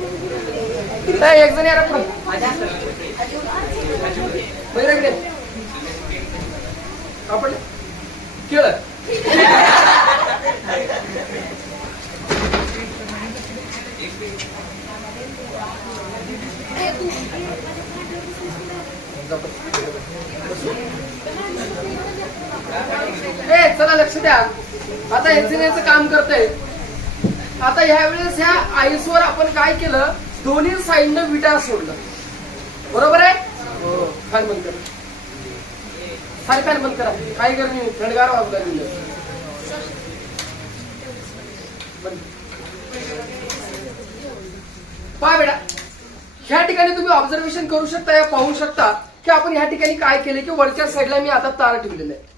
एक जण यार आपण खेळ चला लक्ष द्या. आता एनसीएचं काम करतंय. आता ह्या वेळेस ह्या आईसवर आपण काय केलं, दोन्ही साईडनं विटा सोडलं. बरोबर आहे. फॅन बंद करा. सारी फॅन बंद करा. काही गरमी थंडगार वाजला पहा बेटा, ह्या ठिकाणी तुम्ही ऑब्झर्वेशन करू शकता या पाहू शकता की आपण ह्या ठिकाणी काय केले की वरच्या साईडला मी आता तार ठेवलेला आहे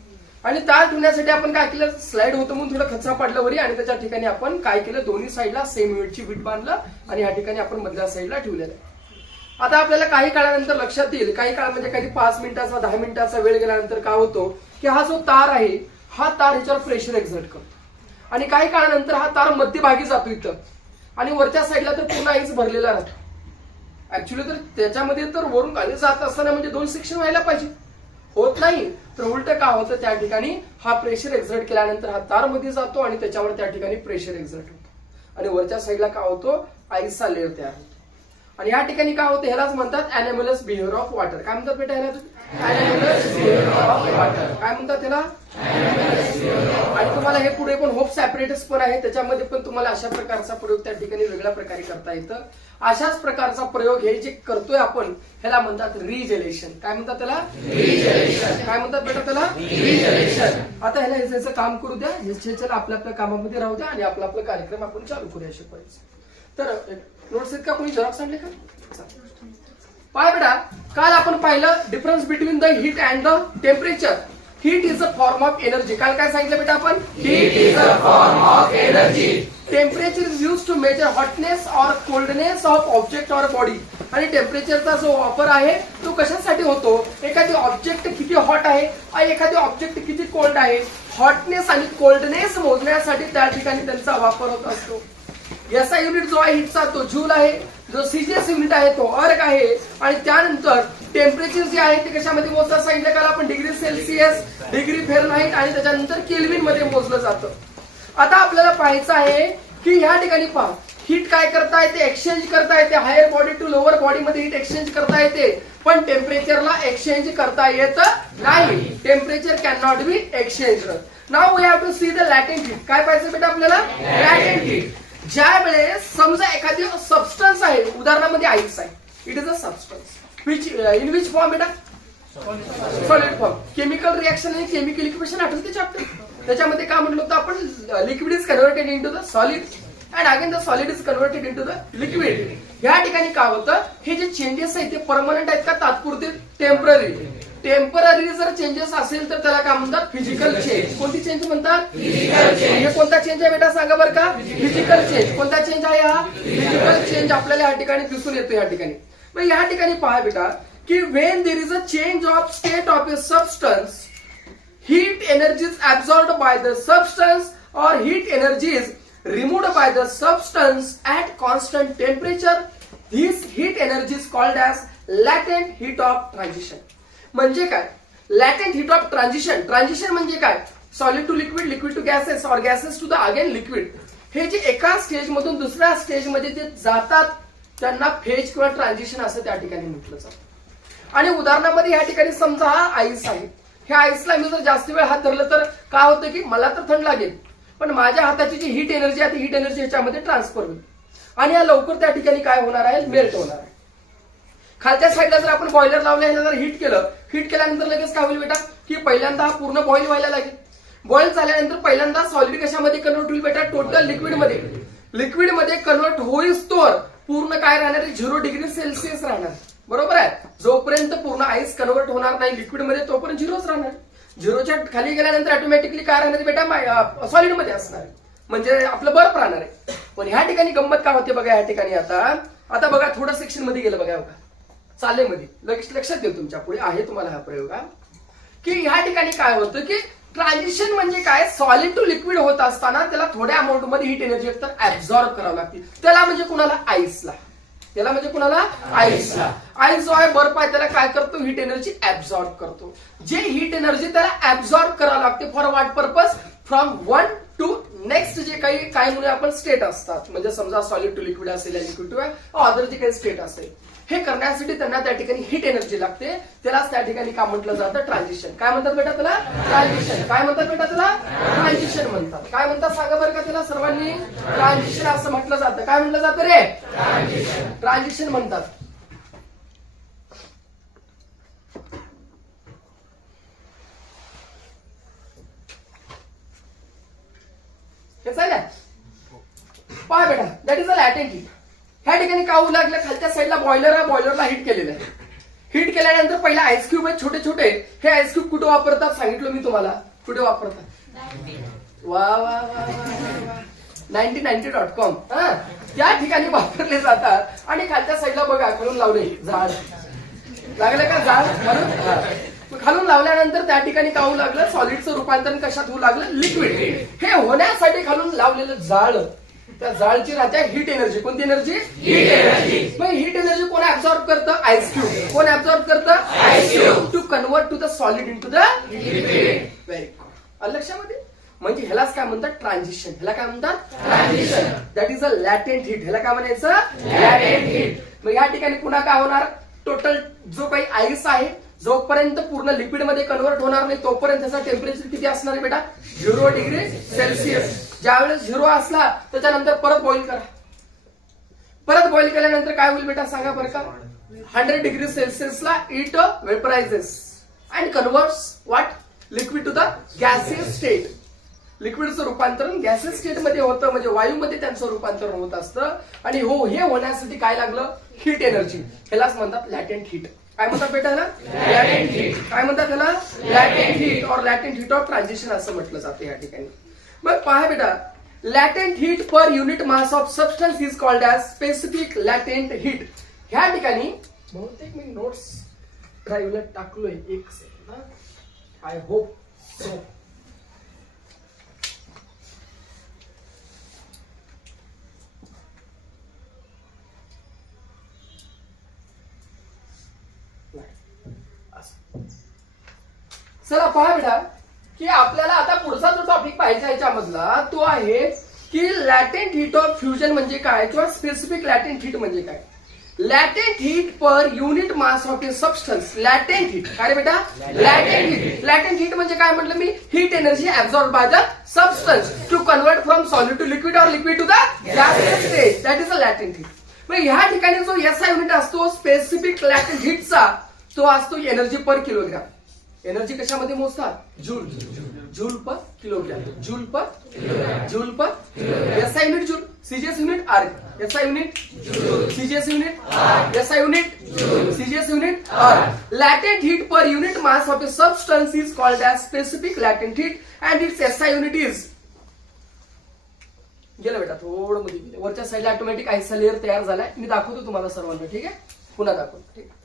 आणि तार ठेवण्यासाठी आपण काय केलं, स्लाइड होतं म्हणून थोडं खचरा पाडलं वरी आणि त्याच्या ठिकाणी आपण काय केलं, दोन्ही साईडला सेम वेटची वीट बांधलं आणि ह्या ठिकाणी आपण मधल्या साईडला ठेवलेलं आहे. आता आपल्याला काही काळानंतर लक्षात येईल, काही काळ म्हणजे काही 5 मिनिटाचा 10 मिनिटाचा वेळ गेल्यानंतर काय होतो की हा जो तार आहे हा तार ह्याच्यावर प्रेशर एक्झर्ट करतो आणि काही काळानंतर हा तार मध्यभागी जातो इथं आणि वरच्या साईडला तर पूर्ण आईच भरलेला राहतो. ऍक्च्युली तर त्याच्यामध्ये तर वरून खाली जात असताना म्हणजे 2 सेक्शन व्हायला पाहिजे, होत नाही. तर उलट काय होतं, त्या ठिकाणी हा प्रेशर एक्झर्ट केल्यानंतर हा तार मध्ये जातो आणि त्याच्यावर त्या ठिकाणी प्रेशर एक्झर्ट होतो आणि वरच्या साईडला काय होतो, आईसचा लेअर तयार होतो. आणि या ठिकाणी काय होतं, ह्यालाच म्हणतात अॅनिमलस बिहेवियर ऑफ वॉटर. काय म्हणतात बेटा ह्याला? अॅनिमलस बिहेवियर ऑफ वॉटर. काय म्हणतात त्याला? आणि तुम्हाला हे पुढे पण होप सॅपरेटस पण आहे, त्याच्यामध्ये पण तुम्हाला अशा प्रकारचा प्रयोग त्या ठिकाणी वेगळ्या प्रकारे करता येतं. अशाच प्रकारचा प्रयोग हे जे करतोय आपण ह्याला म्हणतात रिजलेशन. काय म्हणतात त्याला? रिजलेशन. काय म्हणतात बेटा त्याला? रिजलेशन. आता ह्याला ह्याचं काम करू द्या, ह्याच्या आपल्या आपल्या कामामध्ये राहू द्या आणि आपला आपला कार्यक्रम आपण चालू करूया शिकवायचं. तर नोट्स आहेत का? कोणी झेरॉक्स आणले का? पाय बेटा, काल आपण पाहिलं difference between the heat and the temperature. Heat is a form of energy. काल काय सांगितलं बेटा आपण? Heat is a form of energy. Temperature is use to measure hotness और कोल्डनेस ऑफ ऑब्जेक्ट और बॉडी. आणि टेम्परेचरचा जो वापर आहे तो कशासाठी होतो, एखादी ऑब्जेक्ट किती हॉट आहे आणि एखादी ऑब्जेक्ट किती कोल्ड आहे, हॉटनेस आणि कोल्डनेस मोजण्यासाठी त्या ठिकाणी त्यांचा वापर होत असतो. याचा युनिट जो आहे हीटचा तो जूल आहे, जो सीजीएस युनिट आहे तो अर्ग आहे आणि त्यानंतर टेम्परेचर जे आहे ते कशामध्ये मोजतात सांगितलं काल आपण? डिग्री सेल्सिअस, डिग्री फेरनहाइट आणि त्याच्यानंतर केल्विन मध्ये मोजलं जातं. आता आपल्याला पाहायचं आहे की ह्या ठिकाणी पहा, हीट काय करता येते, एक्सचेंज करता येते. Higher body to lower body मध्ये हीट एक्सचेंज करता येते, पण टेम्परेचरला एक्सचेंज करता येत नाही. Temperature can not be exchange. Now we have to see the latent heat. काय पाहिजे बेटा आपल्याला? Latent heat. ज्या वेळेस समजा एखादी सबस्टन्स आहे, उदाहरणामध्ये आईस आहे, it is a substance which in which form बेटा? Solid form. केमिकल रिएक्शन आणि केमिकल इक्वेशन आठवते चॅप्टर, त्याच्यामध्ये काय म्हटलं होतं आपण? Liquid is converted into the solid and again the solid is converted into the liquid. या ठिकाणी काय होतं, हे जे चेंजेस आहेत ते परमनंट आहेत का तात्पुरते? टेम्पररी. टेम्पररी जर चेंजेस असेल तर त्याला काय म्हणतात? Physical change. कोणती चेंज म्हणतात? Physical change. हे कोणता चेंज आहे बेटा सांगा बरं का? Physical change. कोणता चेंज आहे हा? फिजिकल चेंज आपल्याला या ठिकाणी दिसून येतो. या ठिकाणी मग या ठिकाणी पहा बेटा की when there is a change of state of a substance, heat energy is absorbed by the substance or heat energy is removed by the substance at constant temperature. This heat energy is called as latent heat of transition. म्हणजे काय? latent heat of transition. Transition म्हणजे काय? Solid to liquid, liquid to gases और gases to the again liquid. हे जे एका stage मधून दुसऱ्या स्टेज मध्ये जे जातात त्यांना फेज किंवा ट्रान्झिशन असं त्या ठिकाणी म्हटलं जातं. आणि उदाहरणामध्ये या ठिकाणी समजा हा आईस आहे, ह्या आईसला मी जर जास्त वेळ हात धरलं तर काय होतं की मला तर थंड लागेल, पण माझ्या हाताची जी हीट एनर्जी आहे ती हीट एनर्जी ह्याच्यामध्ये ट्रान्सफर होईल आणि या लवकर त्या ठिकाणी काय होणार आहे? मेल्ट होणार आहे. खालच्या साईडला जर आपण बॉयलर लावलं, ह्याला जर हीट केलं, हीट केल्यानंतर लगेच काय होईल बेटा की पहिल्यांदा हा पूर्ण बॉईल व्हायला लागेल. बॉईल झाल्यानंतर पहिल्यांदा सॉलिड कशामध्ये कन्वर्ट होईल बेटा? टोटल लिक्विड मध्ये. लिक्विड मध्ये कन्वर्ट होईस तोवर पूर्ण काय राहणार आहे? 0 डिग्री सेल्सिअस राहणार. बरोबर आहे. जोपर्यंत पूर्ण आईस कन्वर्ट होणार नाही लिक्विड मध्ये तोपर्यंत 0च राहणार. 0च्या खाली गेल्यानंतर ऑटोमॅटिकली काय राहणार बेटा? सॉलिड मध्ये असणार आहे, म्हणजे आपलं बर्फ राहणार आहे. पण ह्या ठिकाणी गंमत काय होते बघा, या ठिकाणी आता बघा थोडं सेक्शन मध्ये गेलं बघा, चालेमध्ये लक्षात येईल तुमच्या पुढे आहे तुम्हाला हा प्रयोग की ह्या ठिकाणी काय होतं की ट्रान्झिशन म्हणजे काय? सॉलिड टू लिक्विड होत असताना त्याला थोड्या अमाऊंट मध्ये हीट एनर्जी तर ऍब्झॉर्ब करावं लागते. त्याला म्हणजे कुणाला? आईसला. याला म्हणजे कुणाला? आईसला. आईस जो आहे बर्फ आहे त्याला काय करतो? हीट एनर्जी ऍब्झॉर्ब करतो. जे हीट एनर्जी त्याला ऍब्झॉर्ब करावं लागते for what purpose? From one two next जे काही काय म्हणून आपण स्टेट असतात, म्हणजे समजा सॉलिड टू लिक्विड असेल, लिक्विड टू अदर जे काही स्टेट असेल, हे करण्यासाठी त्यांना त्या ठिकाणी हीट एनर्जी लागते. त्यालाच त्या ठिकाणी काय म्हटलं जातं? ट्रान्झिशन. काय म्हणतात बेटा त्याला? ट्रान्झिशन. काय म्हणतात बेटा त्याला? ट्रान्झिशन म्हणतात. काय म्हणतात सांगा बरं का त्याला सर्वांनी? ट्रान्झिशन असं म्हटलं जातं. काय म्हटलं जातं रे? ट्रान्झिशन म्हणतात. हे चालेल पहा बेटा, that is a latent heat. ह्या ठिकाणी काय होऊ लागलं? खालच्या साईडला बॉयलर आहे, बॉयलरला हीट केलेलं आहे. हीट केल्यानंतर पहिला आईस क्यूब आहेत छोटे छोटे. हे आईस क्यूब कुठे वापरतात सांगितलं मी तुम्हाला. कुठे वापरतात? वा वा वा वा 9090.com. त्या ठिकाणी वापरले जातात. आणि खालच्या साईडला बघा खालून लावले झाड. लागलं का झाड? खालून लावल्यानंतर त्या ठिकाणी काय होऊ लागलं? सॉलिडचं रूपांतरण कशात होऊ लागलं? लिक्विड. हे होण्यासाठी खालून लावलेलं जाळ, त्या जाळची राहते हीट एनर्जी. कोणती एनर्जी? Heat energy. मग हीट एनर्जी कोण ऍब्सॉर्ब करतं? Ice cube. कोण ऍब्सॉर्ब करतं? Ice cube. To convert to the solid in to the liquid. Very good. लक्षामध्ये म्हणजे ह्यालाच काय म्हणतात? ट्रान्झिशन. ह्याला काय म्हणतात? Transition. That is a latent heat. ह्याला काय म्हणायचं? Latent heat. मग या ठिकाणी पुन्हा काय होणार? टोटल जो काही आईस आहे जोपर्यंत पूर्ण लिक्विड मध्ये कन्वर्ट होणार नाही तोपर्यंत त्याचा टेम्परेचर किती असणार आहे बेटा? 0 डिग्री सेल्सिअस. ज्यावेळेस 0 असला त्याच्यानंतर परत बॉईल करा. परत बॉईल केल्यानंतर काय होईल बेटा सांगा बरं का? 100 डिग्री सेल्सिअसला it vaporises and converts what? Liquid to the gaseous state. लिक्विडचं रूपांतरण गॅसियस स्टेट मध्ये होतं, म्हणजे वायूमध्ये त्यांचं रूपांतरण होत असतं. आणि हो, हे होण्यासाठी काय लागलं? Heat energy. ह्यालाच म्हणतात लॅटेंट हीट. काय म्हणतात बेटा ह्याला? लॅटेंट हीट. काय म्हणतात त्याला? लॅटेंट हीट और लॅटेंट हीट ऑफ ट्रान्झिशन असं म्हटलं जातं या ठिकाणी. मग पहा बेटा, latent heat per unit mass of substance is called as specific latent heat. ह्या ठिकाणी बहुतेक मी नोट्स ड्राईव्हला टाकलोय. एक सेकंड. I hope so. चला पहा बेटा की आपल्याला आता पुढचा जो टॉपिक पाहिजे याच्यामधला तो आहे की लॅटेंट हीट ऑफ फ्युजन म्हणजे काय किंवा स्पेसिफिक लॅटेंट हीट म्हणजे काय. Latent heat per unit mass of a substance. Latent heat काय रे बेटा? Latent heat. लॅटेंट हीट म्हणजे काय म्हटलं मी? Heat energy absorb by the substance to convert from solid to liquid or liquid to the gaseous state. That is a latent heat. मग ह्या ठिकाणी जो एसआय युनिट असतो स्पेसिफिक लॅटेंट हीटचा तो असतो एनर्जी पर किलोग्राम. एनर्जी कशामध्ये मोजतात? Joule. Joule per kilogram. Joule per joule per. SI unit joule. CGS unit are. SI unit CGS unit SI unit CGS unit are. लॅटेंट heat per unit mass of a substance is called as specific latent heat and its SI unit is. गेलं बेटा थोडं मध्ये. वरच्या साईडला automatic आयसा layer तयार झालाय. मी दाखवतो तुम्हाला सर्वांना. ठीक आहे? पुन्हा दाखवतो. ठीक आहे?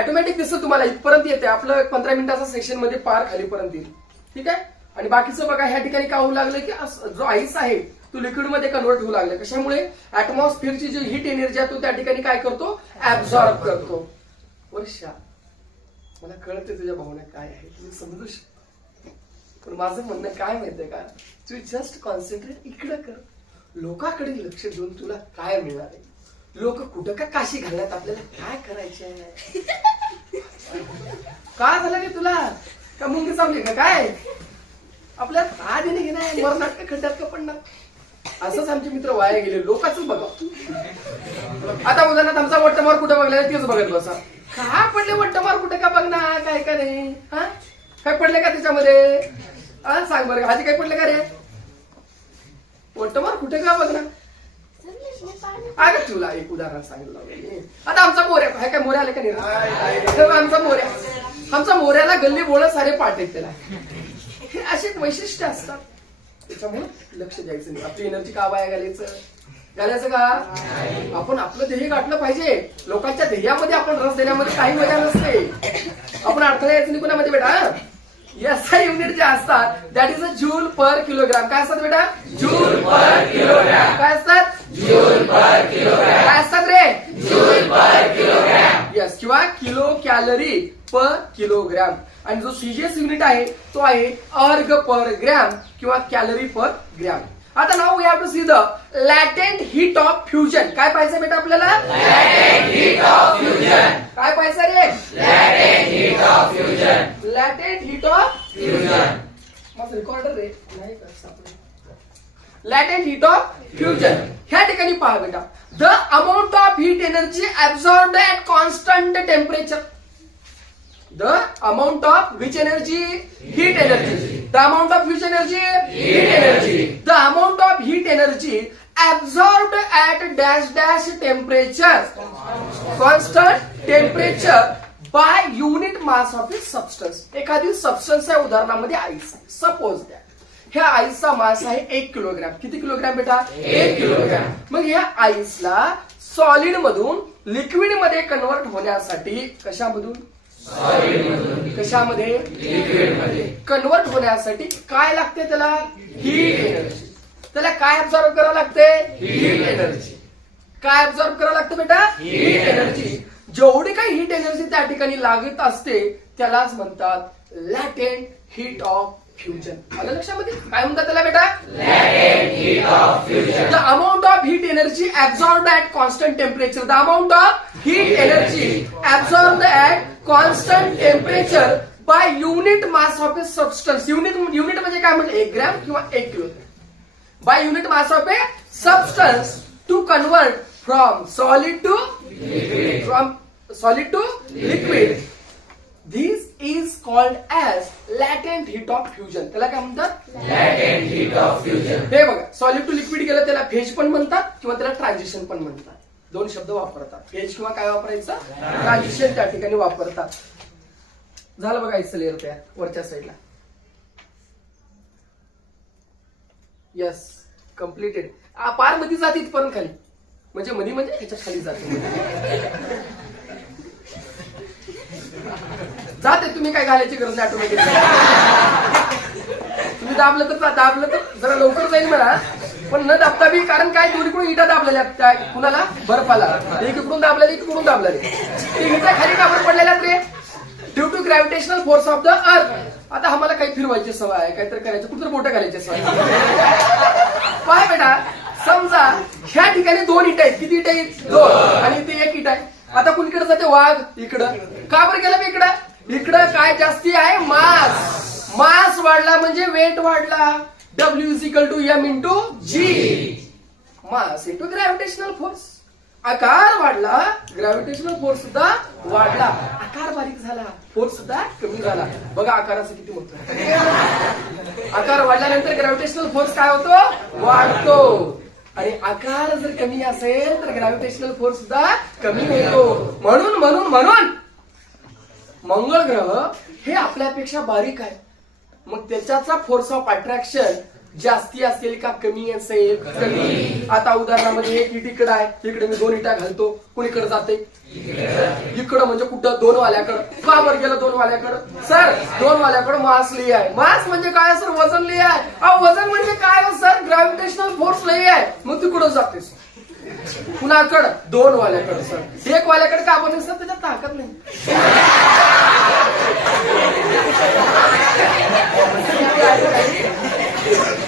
ऑटोमॅटिक दिसतं तुम्हाला. इथपर्यंत येते आपलं 15 मिनिटाचा सेशन मध्ये पार खालीपर्यंत येईल. ठीक आहे? आणि बाकीचं बघा ह्या ठिकाणी काय होऊ लागलं की जो आईस आहे तो लिक्विड मध्ये कन्वर्ट होऊ लागला. कशामुळे? ऍटमॉस्फिअरची जी हीट एनर्जी आहे तो त्या ठिकाणी काय करतो? ऍब्झॉर्ब करतो. वर्षा मला कळते तुझ्या भावना काय आहे, तुम्ही समजू शकता. पण माझं म्हणणं काय माहितीये का? तू जस्ट कॉन्सन्ट्रेट इकडं कर. लोकांकडे लक्ष देऊन तुला काय मिळणार आहे? लोक कुठं का काशी घालण्यात आपल्याला काय करायचंय? काय झालं की तुला? का मुंगी चावली का काय? आपल्या आधीने घेणार मरणार का खड्ड्यात का पडणार? असंच आमचे मित्र वाया गेले. लोकांच बघा. आता उदाहरणार्थ आमचा वट्टमार कुठं बघला तेच बघत बसा. काय पडले वट्टमार कुठे का बघणार? काय का नाही? हा काय पडले का त्याच्यामध्ये? हा सांग बरं. आधी काय पडले का रे? वट्टमार कुठे का बघणार? अगं तुला एक उदाहरण सांगितलं. आता आमचा मोऱ्या काय काय मोऱ्या आले का नाही? आमचा मोऱ्याला गल्ली बोळ सारे पाठ आहेत त्याला. हे असे वैशिष्ट्य असतात. त्याच्यामुळे लक्ष द्यायचं नाही. आपली एनर्जी का वाया घालायचं का? आपण आपलं ध्येय गाठलं पाहिजे. लोकांच्या ध्येयामध्ये आपण रस देण्यामध्ये काही मजा नसते. आपण अडथळा यायचं नाही कोणामध्ये बेटा. एसआय युनिट जे असतात that is a joule per kilogram. काय असतात बेटा? Joule per kilogram. काय असतात? Joule per kilogram. Calorie per kilogram आणि जो सीजीएस युनिट आहे तो आहे अर्ग पर ग्रॅम किंवा कॅलरी पर ग्रॅम. आता now we have to see the latent heat of fusion. काय पाहायचं बेटा आपल्याला? Latent heat of fusion. काय पाहायचं रे? Latent heat of fusion. Latent heat of fusion. मग रेकॉर्डर रे नाही का सापडलं. Latent heat of fusion. ह्या ठिकाणी पहा बेटा, the amount of heat energy absorbed at constant temperature. The amount of which energy? Heat energy. The amount of which energy? Heat energy. The amount of heat energy absorbed at dash dash temperature, constant temperature by unit mass of its substance. एखादी substance आहे, उदाहरणामध्ये ice. Suppose that ह्या आईसचा मास आहे 1 kilogram. किती kilogram बेटा? 1 kilogram. मग ह्या आईसला solid मधून लिक्विड मध्ये कन्वर्ट होण्यासाठी कशामधून? कशामध्ये? लिक्विड मध्ये कन्वर्ट होण्यासाठी काय लागते त्याला? Heat energy. त्याला काय ऍब्सॉर्ब करावं लागते? Heat energy. काय ऍब्सॉर्ब करावं लागतं बेटा? Heat energy. जेवढी काही हीट एनर्जी त्या ठिकाणी लागत असते त्यालाच म्हणतात लॅटेंट हीट ऑफ फ्युजन. आलं लक्षामध्ये? काय म्हणतात त्याला बेटा? Latent heat of fusion. The amount of heat energy absorbed at constant temperature. The amount of heat energy absorbed at constant temperature by unit mass of a substance. Unit म्हणजे काय म्हणजे 1 gram किंवा 1 kilo. By unit mass of a substance to convert from solid to liquid. From solid to liquid. This is called as latent heat of fusion. त्याला काय म्हणतात? latent heat of fusion. हे बघा, solid to liquid गेलं त्याला phase पण म्हणतात किंवा त्याला ट्रान्झिशन पण म्हणतात. दोन शब्द वापरतात. फेज किंवा काय वापरायचं? ट्रान्झिशन त्या ठिकाणी वापरतात. झालं बघा इथं लेअर तयार वरच्या साईडला. Yes, completed. पार मध्ये जाते इथपर्यंत खाली, म्हणजे मध्ये म्हणजे ह्याच्या खाली जाते. जाते, तुम्ही काय घालायची गरज नाही. ऑटोमॅटिक तुम्ही दाबलं तर जरा लवकर जाईल म्हणा, पण न दाबता बी. कारण काय दोन्हीकडून इटा दाबलेल्या काय कुणाला? बर्फाला. एकीकडून दाबलेले एकीकडून दाबलेले. ते इटा खाली का बरं पडलेल्या रे? Due to gravitational force of the earth. आता आम्हाला काही फिरवायची सवय आहे, काहीतरी करायचं, कुठं बोटं घालायची सवय. पाय बेटा, समजा ह्या ठिकाणी 2 इटा आहेत. किती इटा आहेत? 2. आणि ते 1 इटा आहे. आता कुणीकडे जाते? वाघ इकडं. का बरं गेला मी इकडं? इकडं काय जास्ती आहे? मास. मास वाढला म्हणजे वेट वाढला. W is equal to M into G. Mass into gravitational force. आकार वाढला, ग्रॅव्हिटेशनल फोर्स सुद्धा वाढला. आकार बारीक झाला, फोर्स सुद्धा कमी झाला. बघा आकाराचं किती मोठं. आकार वाढल्यानंतर ग्रॅव्हिटेशनल फोर्स काय होतो? वाढतो. आणि आकार जर कमी असेल तर ग्रॅव्हिटेशनल फोर्स सुद्धा कमी होतो. म्हणून मंगळ ग्रह हे आपल्यापेक्षा बारीक आहे. मग त्याच्याचा फोर्स ऑफ अट्रॅक्शन जास्ती असेल का कमी असेल? कमी. आता उदाहरणामध्ये एक इट इकडे आहे, इकडे मी 2 इटा घालतो. कुणीकडे जाते? इकडं. म्हणजे कुठं? 2 वाल्याकडं. का बरं गेलं 2 वाल्याकडं? सर 2 वाल्याकडं मास लई आहे. मास म्हणजे काय सर? वजन लई आहे. वजन म्हणजे काय सर? ग्रॅव्हिटेशनल फोर्स लई आहे. मग तू कुठं जातेस? कुणाकडं? 2 वाल्याकडं. सर 1 वाल्याकडे का बरं? सर त्याच्यात ताकद नाही.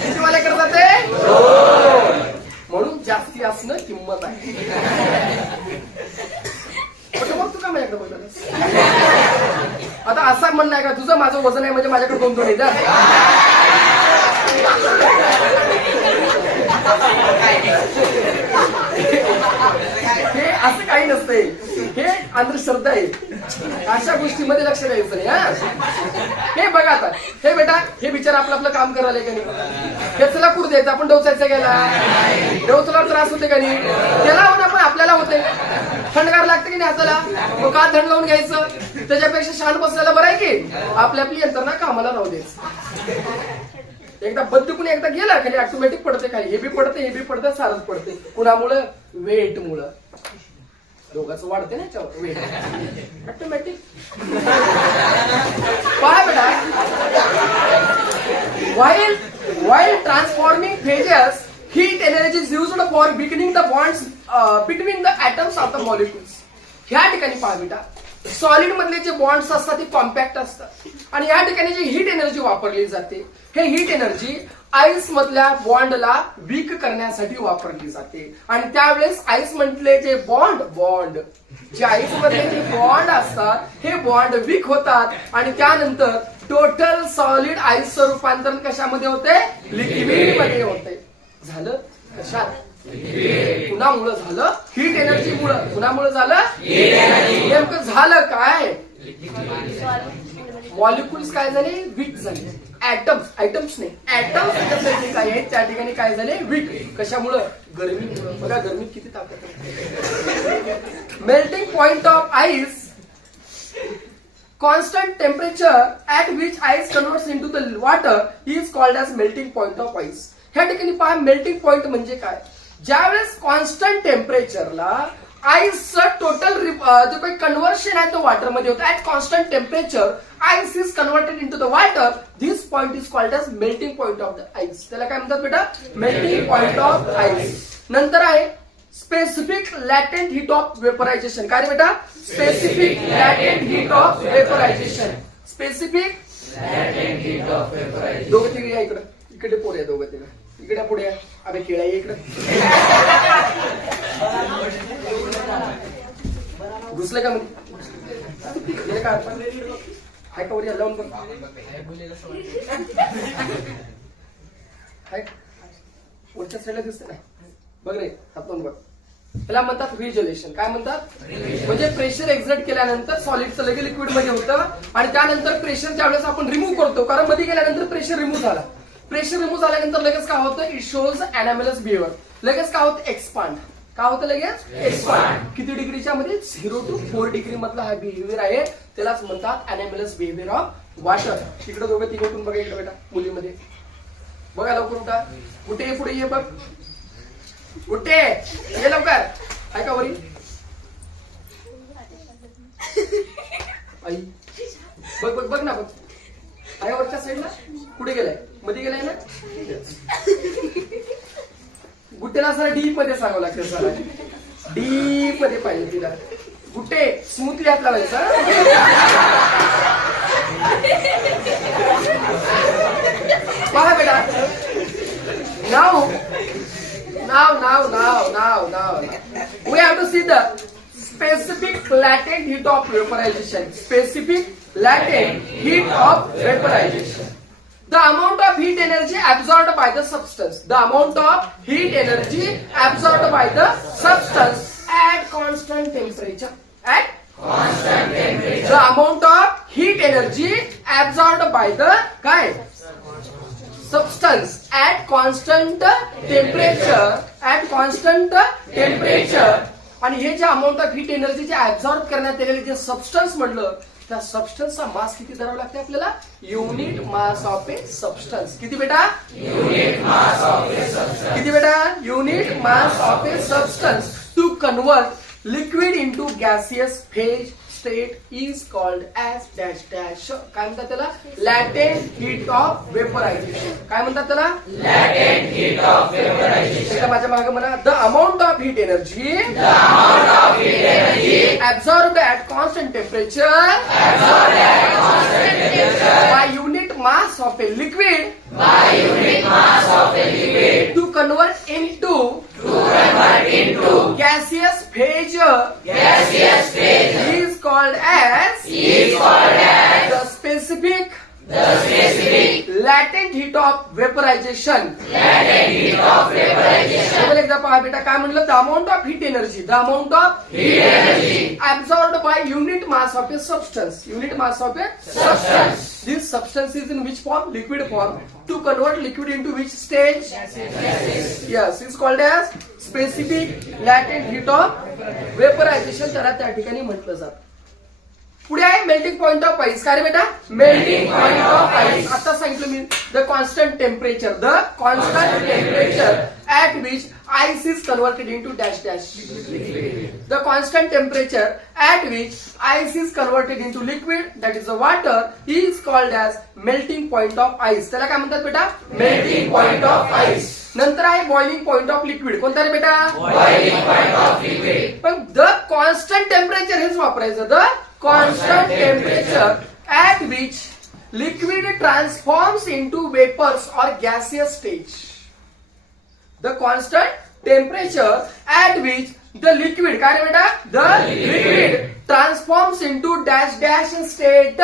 किती वाल्याकडे जाते? 2. म्हणून जास्ती असणं किंमत आहे. मग तू का माझ्याकडे बोलतोस? आता असा म्हणणं आहे का तुझं माझं वजन आहे म्हणजे माझ्याकडे 2 आहे का? हे असं काही नसतंय. हे अंधश्रद्धा आहे. अशा गोष्टीमध्ये लक्ष द्यायचं नाही. हे बघा आता, हे बेटा, हे बिचारा आपलं काम करायला का नाही? त्याला कुठं द्यायचं? आपण डोचायचं गेला, डोचला त्रास होते का नाही? त्याला होऊन आपण आपल्याला होते. थंडगार लागते की नाही हाताला? मग का थंड लावून घ्यायचं? त्याच्यापेक्षा शांत बसलेला बरं आहे की आपली आपली यंत्रणा कामाला राहू द्यायचं. एकदा बंद एकदा गेला खाली ऑटोमॅटिक पडते खाली. हे बी पडते सारच पडते. कुणामुळं? वेट मुळे. दोघांचं वाढते ना याच्यावर वेट ऑटोमॅटिक. पाय बेटा, while transforming phases, heat energy is used for beginning the bonds between the atoms of the molecules. ह्या ठिकाणी पहा बेटा, सॉलिड मधले जे बॉन्ड्स असतात ते कॉम्पॅक्ट असतात आणि या ठिकाणी जी हीट एनर्जी वापरली जाते हे हीट एनर्जी आईस मधल्या बॉन्डला वीक करण्यासाठी वापरली जाते आणि त्यावेळेस आईस म्हटले जे बॉन्ड जे आईस मधले जे बॉन्ड असतात हे बॉन्ड वीक होतात आणि त्यानंतर टोटल सॉलिड आईसचं रूपांतरण कशामध्ये होते लिक्विड मध्ये होते. झालं कशात कुणामुळे झालं हीट एनर्जी मुळे कुणामुळे झालं नेमकं झालं काय मॉलिक्युल्स काय झाले वीक झाले आयटम्स नाही ऍटम्स काय आहेत त्या ठिकाणी काय झाले वीक कशामुळं गरमी बघा गरमीत किती ताकद आहे. Melting point of ice constant temperature at which ice converts into the water is called as melting point of ice. ह्या ठिकाणी पहा मेल्टिंग पॉइंट म्हणजे काय ज्यावेळेस कॉन्स्टंट टेम्परेचरला आईसचं टोटल जे काही कन्व्हर्शन आहे तो वॉटर मध्ये होतं at constant temperature ice is converted in to the water this point is called as melting point of the ice. त्याला काय म्हणतात बेटा मेल्टिंग पॉइंट ऑफ आईस. नंतर आहे specific latent heat of vaporization. काय रे बेटा specific latent heat of vaporization. Specific latent heat of vaporization. दोघं तिघे या इकडे इकडे पोरे दोघं तिघे इकडे पुढे या अबे खेळा इकडे घुसले का मध्ये का हाय का वरी लावून बघ हाय वरच्या साईडला दिसते नाही बघ रे हातून बघ. त्याला म्हणतात रिजोल्युशन. काय म्हणतात म्हणजे प्रेशर एक्झर्ट केल्यानंतर सॉलिडचं लगे लिक्विड मध्ये होतं आणि त्यानंतर प्रेशर ज्यावेळेस आपण रिमूव्ह करतो कारण मध्ये गेल्यानंतर प्रेशर रिमूव्ह झाला. प्रेशर रिमूव्ह झाल्यानंतर लगेच काय होतं इट शोज अॅनामेलस बिहेवियर. लगेच काय होतं एक्सपांड. काय होतं लगेच एक्सपांड. किती डिग्रीच्या मध्ये 0 to 4 डिग्री मधला हा बिहेवियर आहे त्यालाच म्हणतात अॅनामेलस बिहेवियर ऑफ वॉटर. इकडे दोघं तिघं उठून बघा इकडे बेटा मुलीमध्ये बघा लवकर उठा कुठे पुढे ये बघ कुठे ये लवकर आहे का वरी आई बघ बघ बघ ना बघ आहे वरच्या साईडला कुठे गेलाय मध्ये गेलाय ना गुट्टेला सर डीप मध्ये सांगावं लागतं सर डीप मध्ये पाहिजे तिला गुट्टे स्मूथली हात लावायचा पहा बेटा now we have to see the specific latent heat of vaporization. Specific latent heat of vaporization. The amount of heat energy absorbed by the substance. The amount of heat energy absorbed by the substance at constant temperature. At constant temperature. The amount of heat energy absorbed by the काय substance at constant temperature आणि हे जे amount of heat energy जे absorb करण्यात आलेले जे substance म्हटलं त्या सबस्टन्सचा मास किती धरावा लागते आपल्याला unit mass of a substance. किती बेटा unit mass of a substance. किती बेटा unit mass of a substance to convert liquid into gaseous phase state is called as dash dash. काय म्हणतात त्याला लॅटेंट हीट ऑफ वेपरायझेशन. काय म्हणतात त्याला लॅटेंट हीट ऑफ वेपरायझेशन. माझ्या मागे म्हणा the amount of heat energy absorbed at constant temperature by unit mass of a liquid to convert into gaseous phase is called as the specific latent heat of vaporization. एकदा पहा बेटा काय म्हणलं the amount of heat energy absorbed by unit mass of a substance. This substance is in which form? Liquid form. To convert liquid into which stage? Yes, it's called as specific latent heat of vaporization. त्याला त्या ठिकाणी म्हटलं जातं. पुढे आहे melting point of ice. काय रे बेटा मेल्टिंग पॉइंट ऑफ आईस. आता सांगितलं me the constant temperature at which ice is converted into dash dash. The constant temperature at which ice is converted into liquid, that is the water, is called as melting point of ice. त्याला काय म्हणतात बेटा melting point of ice. नंतर आहे boiling point of liquid. कोणता रे बेटा boiling point of liquid. पण the constant temperature हेच वापरायचं. The constant temperature at which liquid transforms into vapors or gaseous stage. The constant temperature at which the liquid, काय रे बेटा? The liquid transforms into dash dash state.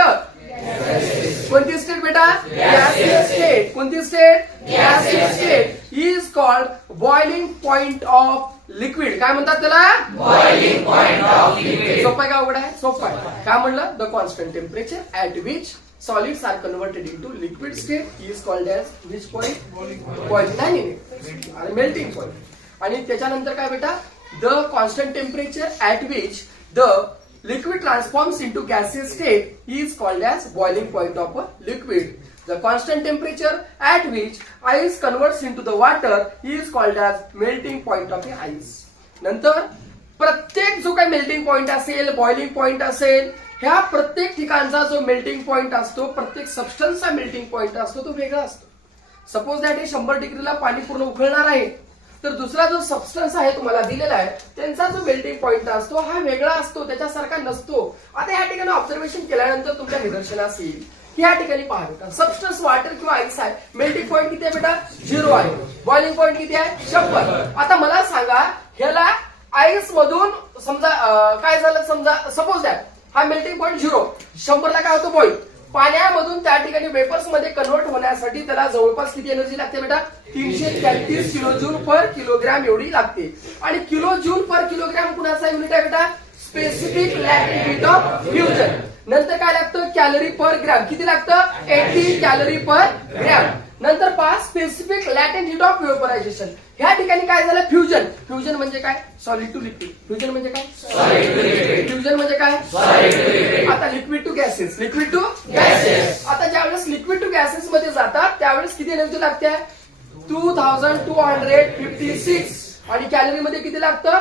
कोणती state बेटा? Gaseous state. कोणती स्टेट? Gaseous state is called boiling point of liquid. काय म्हणतात त्याला? Boiling point of liquid. सोपं आहे का अवघड आहे? सोपं आहे. काय म्हणलं? The constant temperature at which solids are converted into liquid state is called as which point? Boiling. नाही आणि melting point. आणि त्याच्यानंतर काय बेटा? The constant temperature at which the liquid transforms into gaseous state is called as boiling point of a liquid. The constant temperature at which ice converts into the water is called as melting point of the ice. नंतर प्रत्येक जो काही melting point असेल, boiling point असेल, ह्या प्रत्येक ठिकाणचा जो मेल्टिंग पॉइंट असतो, प्रत्येक सबस्टन्सचा मेल्टिंग पॉइंट असतो तो वेगळा असतो. सपोज दॅट हे 100 डिग्रीला पाणी पूर्ण उकळणार आहे, तर दुसरा जो सबस्टन्स आहे तुम्हाला दिलेला आहे त्यांचा जो मेल्टिंग पॉइंट असतो हा वेगळा असतो, त्याच्यासारखा नसतो. आता या ठिकाणी ऑब्झर्वेशन केल्यानंतर तुमच्या निदर्शनास येईल की या ठिकाणी पहा बेटा, सबस्टन्स वॉटर किंवा आईस आहे, मेल्टिंग पॉइंट किती आहे बेटा? 0 आहे. बॉइलिंग पॉइंट किती आहे? 100. आता मला सांगा ह्याला आईस मधून समजा काय झालं, समजा सपोज दॅट हा मेल्टिंग पॉइंट 0, 100 ला काय होतं? बॉइल. पाण्यामधून त्या ठिकाणी वेपर्स मध्ये कन्वर्ट होण्यासाठी त्याला जवळपास किती एनर्जी लागते बेटा? 333 किलो जूल पर किलोग्रॅम एवढी लागते. आणि किलो जूल पर किलोग्रॅम कुणाचा युनिट आहे बेटा? Specific latent heat of fusion. नंतर काय लागतं? Calorie per gram. किती लागतं? 80 कॅलरी पर ग्रॅम. नंतर पहा specific latent heat of vaporization. ह्या ठिकाणी काय झालं? फ्युजन. फ्युजन म्हणजे काय? Solid to liquid. फ्युजन म्हणजे काय? Solid to liquid. फ्युजन म्हणजे काय? Solid to liquid. आता liquid to gases. Liquid to gases. आता ज्यावेळेस लिक्विड टू गॅसेस मध्ये जातात त्यावेळेस किती एनर्जी लागते? 2256. आणि कॅलरी मध्ये किती लागतं?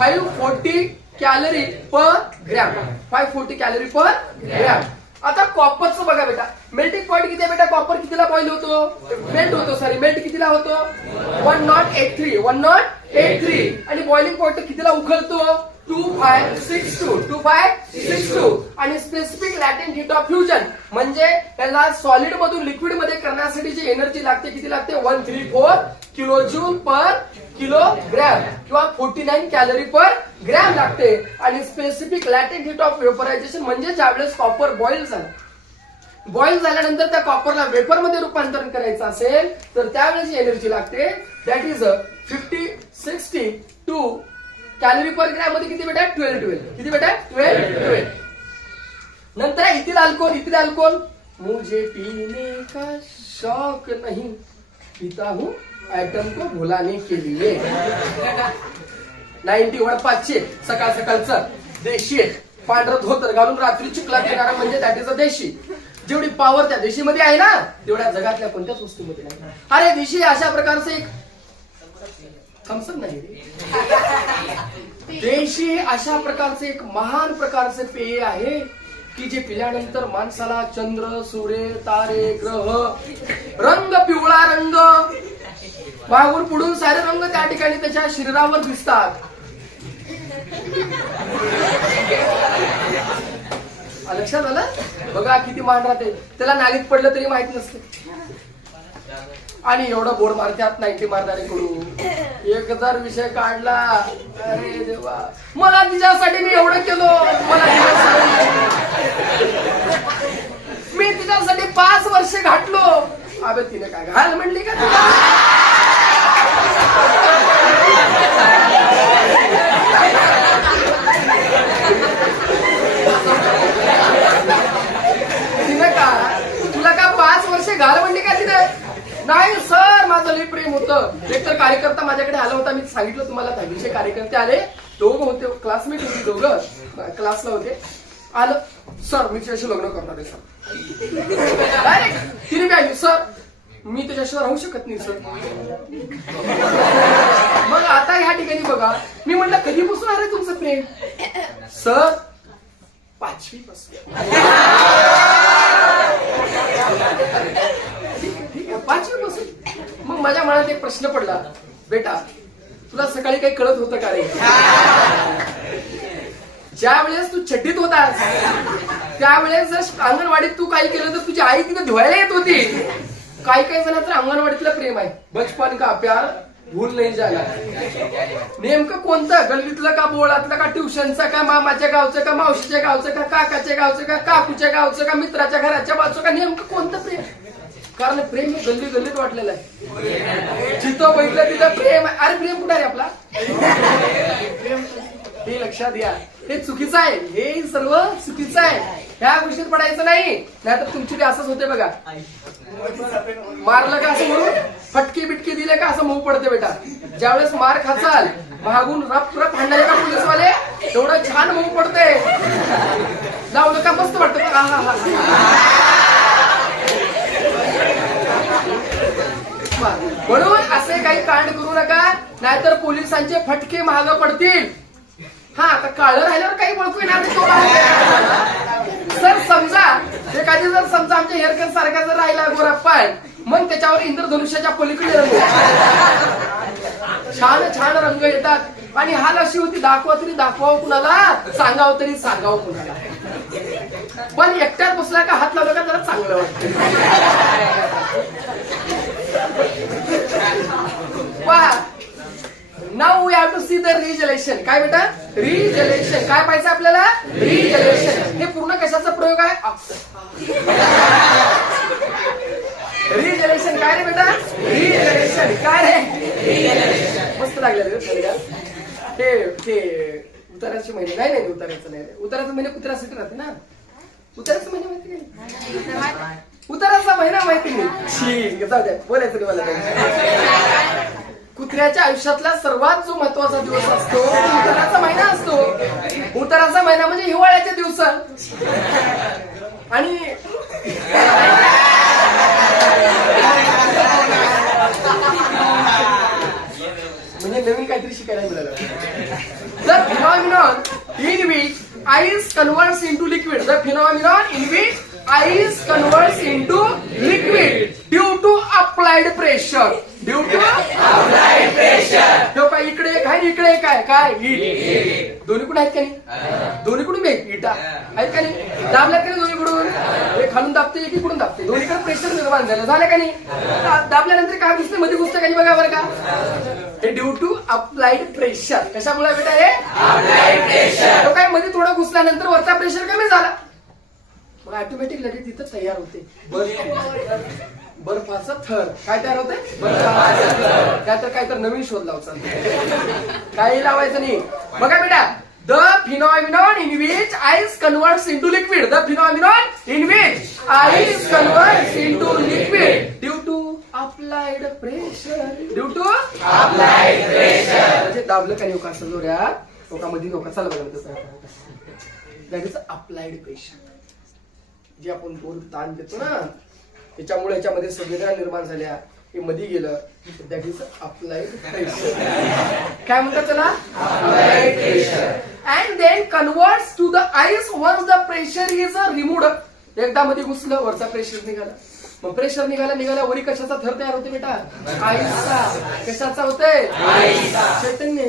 540 calorie per gram. 540 calorie per gram. आता कॉपरचं बघा बेटा, मेल्टिंग पॉइंट किती आहे बेटा? कॉपर कितीला बॉइल होतो? मेल्ट होतो. सॉरी, मेल्ट कितीला होतो? 1083. आणि बॉइलिंग पॉइंट कितीला उखळतो? 2562. आणि specific latent heat of fusion म्हणजे त्याला सॉलिड मधून लिक्विड मध्ये करण्यासाठी जी एनर्जी लागते किती लागते? 134 किलो जूल पर किलोग्रॅम किंवा 49 कॅलरी पर ग्रॅम लागते. आणि specific latent heat of vaporisation म्हणजे ज्यावेळेस कॉपर बॉइल झालं, बॉइल झाल्यानंतर त्या कॉपरला वेपर मध्ये रूपांतरण करायचं असेल तर त्यावेळेस एनर्जी लागते that is 5062 calorie per gram मध्ये किती बेटा? 12. किती बेटा? 12. नंतर इथिल अल्कोहोल. मुझे पीने का शौक नहीं, पीता हूं आयटम को भुलाने के लिए. 90 सकाळ सकाळचं देशी पांढरं धोतर घालून रात्री चिखला देणारा म्हणजे दॅट इज अ देशी. जेवढी पॉवर त्या देशीमध्ये आहे ना तेवढ्या जगातल्या कोणत्याच वस्तूमध्ये नाही. अरे देशी अशा प्रकारचं एक थम्सअप नाही, देशी अशा प्रकारचे एक महान प्रकारचे पेय आहे की जे पिल्यानंतर माणसाला चंद्र, सूर्य, तारे, ग्रह, रंग, पिवळा रंग, मागून पुढून सारे रंग त्या ठिकाणी त्याच्या शरीरावर दिसतात. लक्षात आलं? बघा किती मान राहते. त्याला नालीत पडलं तरी माहित नसते. आणि एवढं बोर्ड मारतात 90 मारणारे कडून. 1000 विषय काढला. अरे देवा, मला तिच्यासाठी मी एवढं केलो. मी तिच्यासाठी 5 वर्ष घातलो. अबे तिने काय घाल म्हणली का? तिने का तुला का 5 वर्ष घाल म्हणली का तिने? नाही सर, माझं लई प्रेम होतं. एकतर कार्यकर्ता माझ्याकडे आला होता, मी सांगितलं तुम्हाला 10वीचे कार्यकर्ते आले, दोघं होते, क्लासमेट होते, दोघं क्लासला होते. आलं, सर मी तुझ्याशी लग्न करणार आहे सर. डायरेक्ट तिने काय, सर मी तुझ्याशिवाय राहू शकत नाही सर. मग आता ह्या ठिकाणी बघा, मी म्हटलं कधीपासून आहे तुमचं प्रेम? सर 5वी पासून. 5वी पासून. मग माझ्या मनात एक प्रश्न पडला, बेटा तुला सकाळी काही कळत होतं का रे? ज्या वेळेस तू चड्डीत होतास त्यावेळेस जर अंगणवाडीत तू काही केलं तर तुझी आई तिथे धुवायला येत होती. काही काही जण तर अंगणवाडीतलं प्रेम आहे, बचपन का प्यार भूल नाही जाणार. नेमकं कोणतं, गल्लीतलं का, बोळातलं का, ट्युशनचं का, मामाच्या गावचं का, मावशीच्या गावचं का, काकाच्या गावचं का, काकूच्या गावचं का, मित्राच्या घराच्या बाजूचं का, नेमकं कोणतं प्रेम? कारण प्रेम हे गल्ली गल्लीत वाटलेलं आहे. जिथं बघितलं तिथं प्रेम आहे. अरे प्रेम कुठं आहे आपला? हे लक्षात घ्या, हे चुकीचं आहे, हे सर्व चुकीचं आहे. ह्या गोष्टीत पडायचं नाही, नाहीतर तुमची ते असंच होते बघा. मारलं का असं म्हणून फटके बिटके दिले का असं मऊ पडते बेटा. ज्यावेळेस मार खाचाल मागून रप रप हाणणारे का पोलीसवाले एवढं छान मऊ पडते. लावलं का मस्त वाटतं. म्हणून असे काही कांड करू नका, नाहीतर पोलिसांचे फटके महाग पडतील. हा, आता काळं राहिल्यावर काही ओळखू येणार नाही तो. सर समजा एखादी जर समजा आमच्या हेअरकट सारखा जर राहिला गोराप्पान, मग त्याच्यावर इंद्रधनुष्याच्या पलीकडे रंग, छान छान रंग येतात. आणि हाल अशी होती, दाखवा तरी दाखवावं कुणाला, सांगावं तरी सांगावं कुणाला. पण एकट्यात बसला का हात लावला का जरा चांगलं वाटतं. Now we have to see the regelation. काय बेटा? रिजलेशन. काय पाहिजे आपल्याला? रिजलेशन. हे पूर्ण कशाचा प्रयोग आहे? रिजलेशन. काय रे बेटा? रिजलेशन. काय रे? मस्त लागलं ते उताराचे महिने. नाही उताराचं नाही, उताराचा महिने कुत्र्यासाठी राहते ना. उताराचा महिना माहिती नाही, उताराचा महिना माहिती नाही. जाऊ द्या, बोलायचं नाही मला. कुत्र्याच्या आयुष्यातला सर्वात जो महत्वाचा दिवस असतो उताराचा महिना असतो. उताराचा महिना म्हणजे हिवाळ्याचे दिवस. आणि म्हणजे नवीन काहीतरी शिकायला मिळालं. The phenomenon in which ice converts into liquid. The phenomenon in which ice converts into liquid due to applied pressure. Due to applied pressure. तो काय इकडे काय इकडे काय काय ईट. दोन्हीकडून आहेत का नाही? दोन्हीकडून इटा आहेत का नाही? दाबल्यात का नाही दोन्हीकडून? हे खालून दाबते एकीकडून दाबते. दोन्हीकडे प्रेशर निर्माण झालं का नाही? दाबल्यानंतर काय दिसते? मध्ये घुसतं का नाही बघा बरं का? हे ड्यू टू अप्लाइड प्रेशर. कशामुळे बेटा? हे अप्लाइड प्रेशर. तो काय मध्ये थोडा घुसल्यानंतर वरचा प्रेशर कमी झाला, मग ऑटोमॅटिक लगेच तिथं तयार होते बर्फाचा थर. काय तयार होते? बर्फाचा थर. काय तर नवीन शोध लावचा, काही लावायचं नाही. बघा बेटा, the phenomenon in which ice converts into liquid. The phenomenon in which ice converts into liquid due to applied pressure. Due to applied pressure. म्हणजे दाबलं का नाही का असं जोऱ्यात ओकामध्ये नोका चालू बघा. That is applied pressure. जे आपण दोन ताण देतो ना, त्याच्यामुळे याच्यामध्ये संवेदना निर्माण झाल्या, हे मध्ये गेलं. That is applied pressure. काय म्हणतात त्याला? Applied pressure. And then converts to the ice once the pressure is removed. एकदा मध्ये घुसलं, वरचा प्रेशर निघाला. मग प्रेशर निघाला वरी कशाचा थर तयार होते बेटा? आईसचा. कशाचा होते? चैतन्य.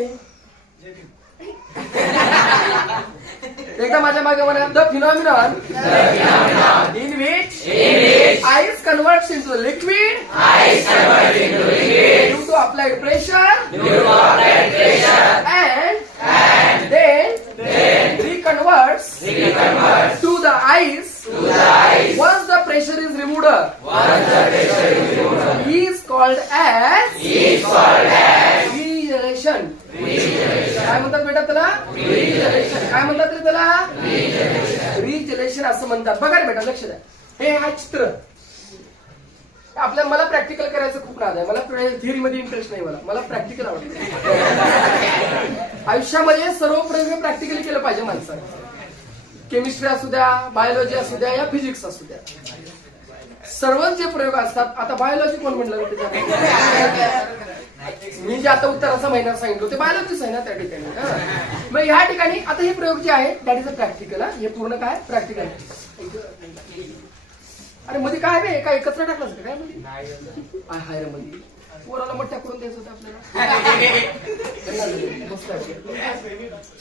एकदा माझ्या मागे म्हणा, the phenomenon in which ice converts into liquid due to applied pressure and then reconverts to the ice once the pressure is removed. Is called as regeneration. काय म्हणतात बेटा त्याला? रिजलेशन. काय म्हणतात रे त्याला? रिजलेशन असं म्हणतात. बघा रे बेटा, लक्ष द्या. हे हा चित्र मला प्रॅक्टिकल करायचं खूप नाद आहे. मला थिअरी मध्ये इंटरेस्ट नाही. मला प्रॅक्टिकल आवडतं. आयुष्यामध्ये सर्व प्रयोग प्रॅक्टिकली केलं पाहिजे माणसाने. केमिस्ट्री असू द्या, बायोलॉजी असू द्या, या फिजिक्स असू द्या, सर्व जे प्रयोग असतात. आता बायोलॉजी कोण म्हणलं? मी जे आता उत्तराचा महिना सांगितलं ते बायोलॉजीच आहे ना त्या ठिकाणी. मग ह्या ठिकाणी आता हे प्रयोग जे आहे दॅट इज अ प्रॅक्टिकल. हे पूर्ण काय? प्रॅक्टिकल. अरे मध्ये काय बे? काय एकत्र टाकलं असतं काय मध्ये? हाय रे मध्ये पोराला मोठ्या करून द्यायचं होतं आपल्याला.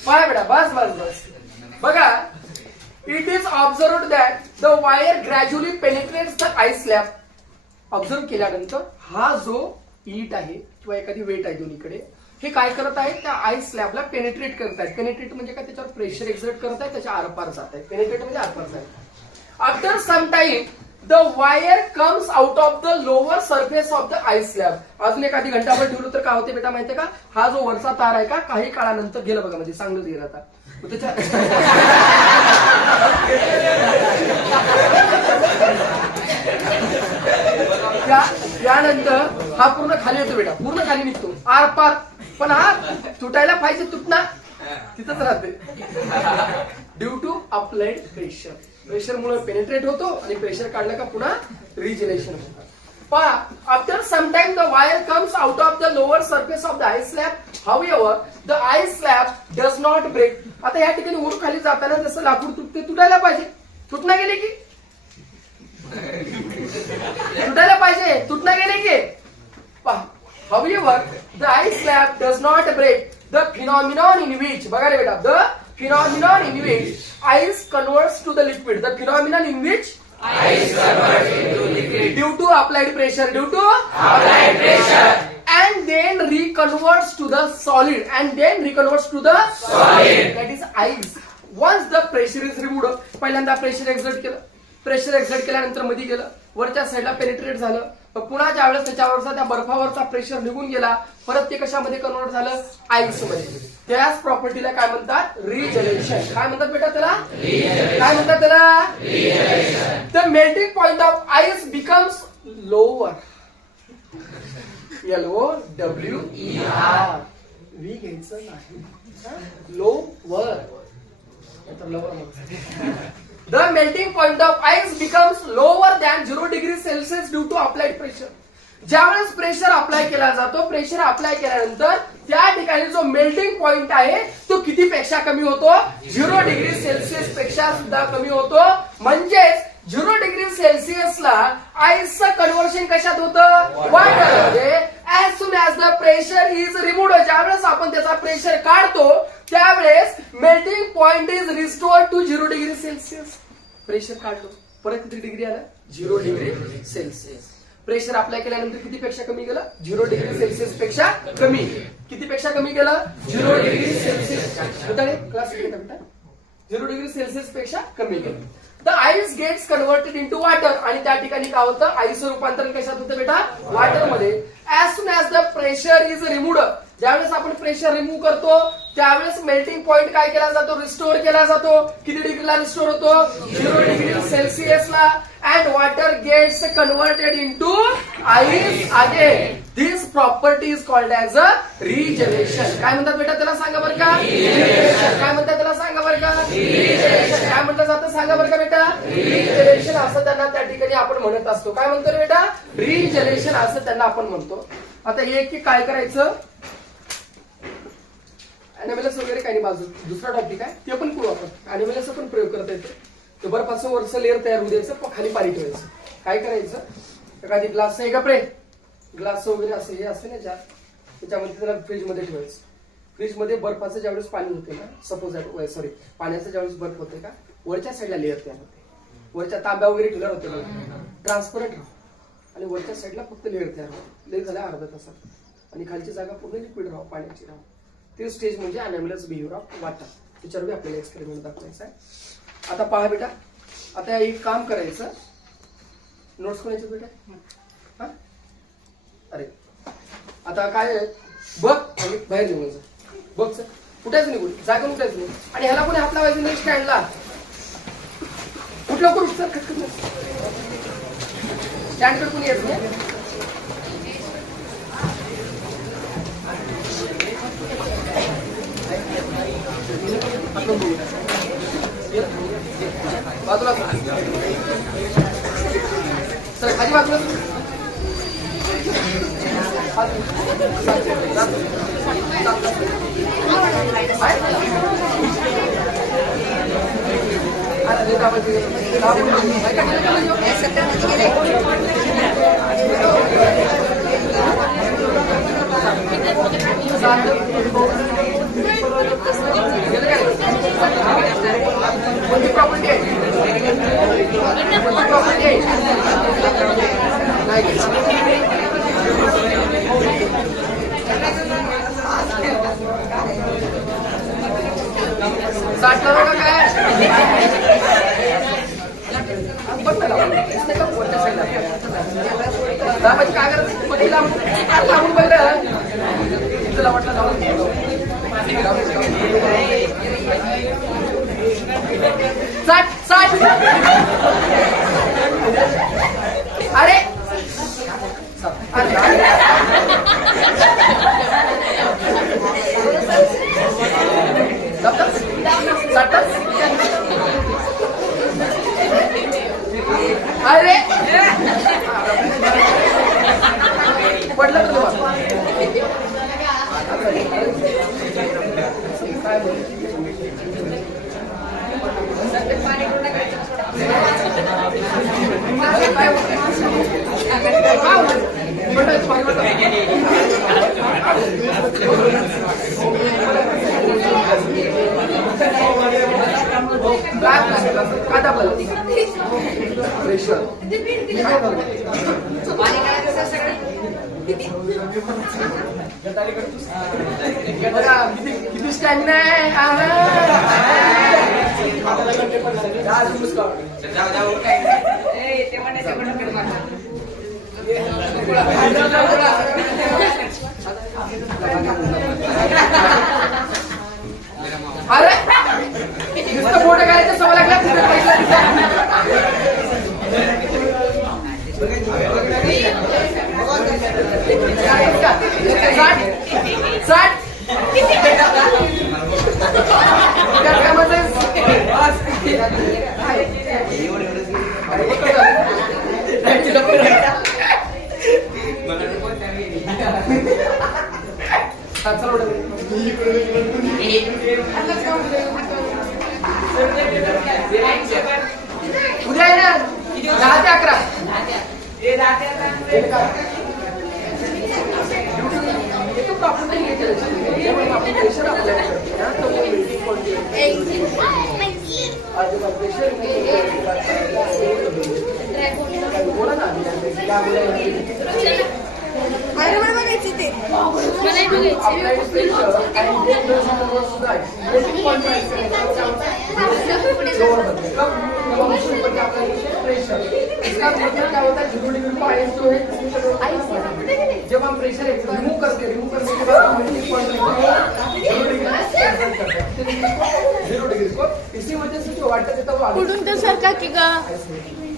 पाय बेटा, बस बस बस. बघा, it is observed that the wire gradually penetrates the ice slab. Observe केल्यानंतर हा जो ईट आहे किंवा एखादी वेट आहे दोन्हीकडे, हे काय करत आहे, त्या आईस स्लॅबला पेनिट्रेट करत आहेत. पेनिट्रेट म्हणजे काय, त्याच्यावर प्रेशर एक्झर्ट करत आहे, त्याच्या आरपार जात आहे. पेनिट्रेट म्हणजे आरपार जात आहे. After some time the wire comes out of the lower surface of the ice slab. अजून एखादी घंटाभर ठेवलं तर काय होते बेटा माहितीये का, हा जो वरचा तार आहे का, काही काळानंतर गेलं बघा, म्हणजे चांगलं गेलं आता त्यानंतर हा पूर्ण खाली येतो बेटा, पूर्ण खाली निघतो आरपार. पण हा तुटायला पाहिजे, तुटणार तिथंच राहते. Due to applied pressure. प्रेशरमुळे पेनिट्रेट होतो आणि प्रेशर काढलं का पुन्हा रिजनेशन होतं. पहा, after some time the wire comes out of the lower surface of the ice slab. However the ice slab does not break. आता या ठिकाणी वर खाली जाताना जसं लाकूड तुटते, तुटायला पाहिजे, तुटना गेले की तुटायला पाहिजे, तुटना गेले की. पहा, however the ice slab does not break. The phenomenon in which, बघा रे बेटा, the phenomenon in which ice converts to the liquid. The phenomenon in which ice converts into liquid due to applied pressure. Due to applied pressure. And then reconverts to the solid. And then reconverts to the solid. That is ice. Once the pressure is removed. पहिल्यांदा pressure exert केलं. Pressure exert केल्यानंतर मध्ये गेलं, वरच्या साईडला penetrate झालं. पुन्हा ज्या वेळेस त्याच्यावरचा त्या बर्फावरचा प्रेशर निघून गेला, परत ते कशामध्ये कन्वर्ट झालं, आईस मध्ये. त्याच प्रॉपर्टीला काय म्हणतात, रिजनेशन. काय म्हणतात बेटा त्याला, काय म्हणतात त्याला, the melting point of ice becomes lower. LOWER. V घ्यायचं नाही, lower. The melting point of ice becomes lower than 0 degree Celsius due to applied pressure. ज्यावेळेस प्रेशर अप्लाय केला जातो, प्रेशर अप्लाय केल्यानंतर त्या ठिकाणी जो मेल्टिंग पॉइंट आहे तो किती पेक्षा कमी होतो, 0 डिग्री सेल्सिअस पेक्षा सुद्धा कमी होतो. म्हणजेच 0 डिग्री सेल्सिअसला आईसचं कन्व्हर्शन कशात होतं, वॉटरमध्ये. As soon as the pressure is removed, ज्यावेळेस आपण त्याचा प्रेशर काढतो त्यावेळेस melting point is restore to 0 degree Celsius. Pressure काढलो, परत किती डिग्री आला, 0 डिग्री सेल्सिअस. प्रेशर अप्लाय केल्यानंतर किती पेक्षा कमी गेलं, 0 डिग्री सेल्सिअस पेक्षा कमी. किती पेक्षा कमी गेलं, 0 degree Celsius. Class 0 degree Celsius पेक्षा कमी गेलं. The ice gets converted into water. आणि त्या ठिकाणी काय होतं, आईसचं रूपांतरण कशात होतं बेटा, वॉटर मध्ये. As soon as the pressure is removed, ज्यावेळेस आपण प्रेशर रिमूव्ह करतो त्यावेळेस मेल्टिंग पॉइंट काय केला जातो, रिस्टोर केला जातो. किती डिग्रीला रिस्टोर होतो, 0 डिग्री सेल्सिअसला. And water gets converted into ice again. This property is called as a regelation. काय म्हणतात बेटा त्याला, सांगा बरं का, काय म्हणतात त्याला, सांगा बरं का, काय म्हटलं जातं, सांगा बरं का बेटा, रिजनेशन असं त्यांना त्या ठिकाणी आपण म्हणत असतो. काय म्हणतो बेटा, रिजनेशन असं त्यांना आपण म्हणतो. आता एक काय करायचं, अॅनिमल्स वगैरे काही नाही, बाजू दुसरा टॉपिक आहे ते पण करू आपण. अॅनिमल्स पण प्रयोग करता येतो. ते बर्फाचं वरचं लेअर तयार होऊ द्यायचं, खाली पाणी ठेवायचं. काय करायचं, एखादी ग्लास आहे का प्रे, ग्लास वगैरे असं हे असते ना ज्या, त्याच्यामध्ये त्याला फ्रीजमध्ये ठेवायचं. फ्रीजमध्ये बर्फाचं ज्यावेळेस पाणी होते ना, सपोज सॉरी पाण्याचं ज्यावेळेस बर्फ होते का, वरच्या साईडला लेअर तयार होते. वरच्या तांब्या वगैरे ठेवल्यावर होते ट्रान्सपरंट राहू, आणि वरच्या साईडला फक्त लेअर तयार होतो. लेअर झाल्या अर्धा तासात, आणि खालची जागा पूर्ण लिक्विड राहू, पाण्याची राहू. ते स्टेज म्हणजे अॅनिमल्स बिहेवियर ऑफ वॉटर. त्याच्यावर आपल्याला एक्सपेरिमेंट दाखवायचा आहे. आता पहा बेटा, आता एक काम करायचं, नोट्स कोणाचे बेटा, हा अरे आता काय बघ आणि बाहेर निघायचं, बघ सर कुठेच निघून जागा उठायचं नाही. आणि ह्याला कोणी हात लावायचं नाही स्टँडला. कुठलं करू सर, खटखट स्टँडकडे कोणी येत नाही. बाजूला सर, खाली बाजूला गेलं काय साठला बघा काय काय करत लावून बघ तुला वाटलं साठ साठ अरे अरे पडलं तुम्हाला किती स्टॅमिना आहे अरे नुसतं मोठं करायचं सवय लागला साठ उद्या आहे ना 10 ते 11 जब हम प्रेशर रिमूव करते के बाद 0 डिग्री को इसी वजह से जो वाटर देता वो कुठून तर सरका की ग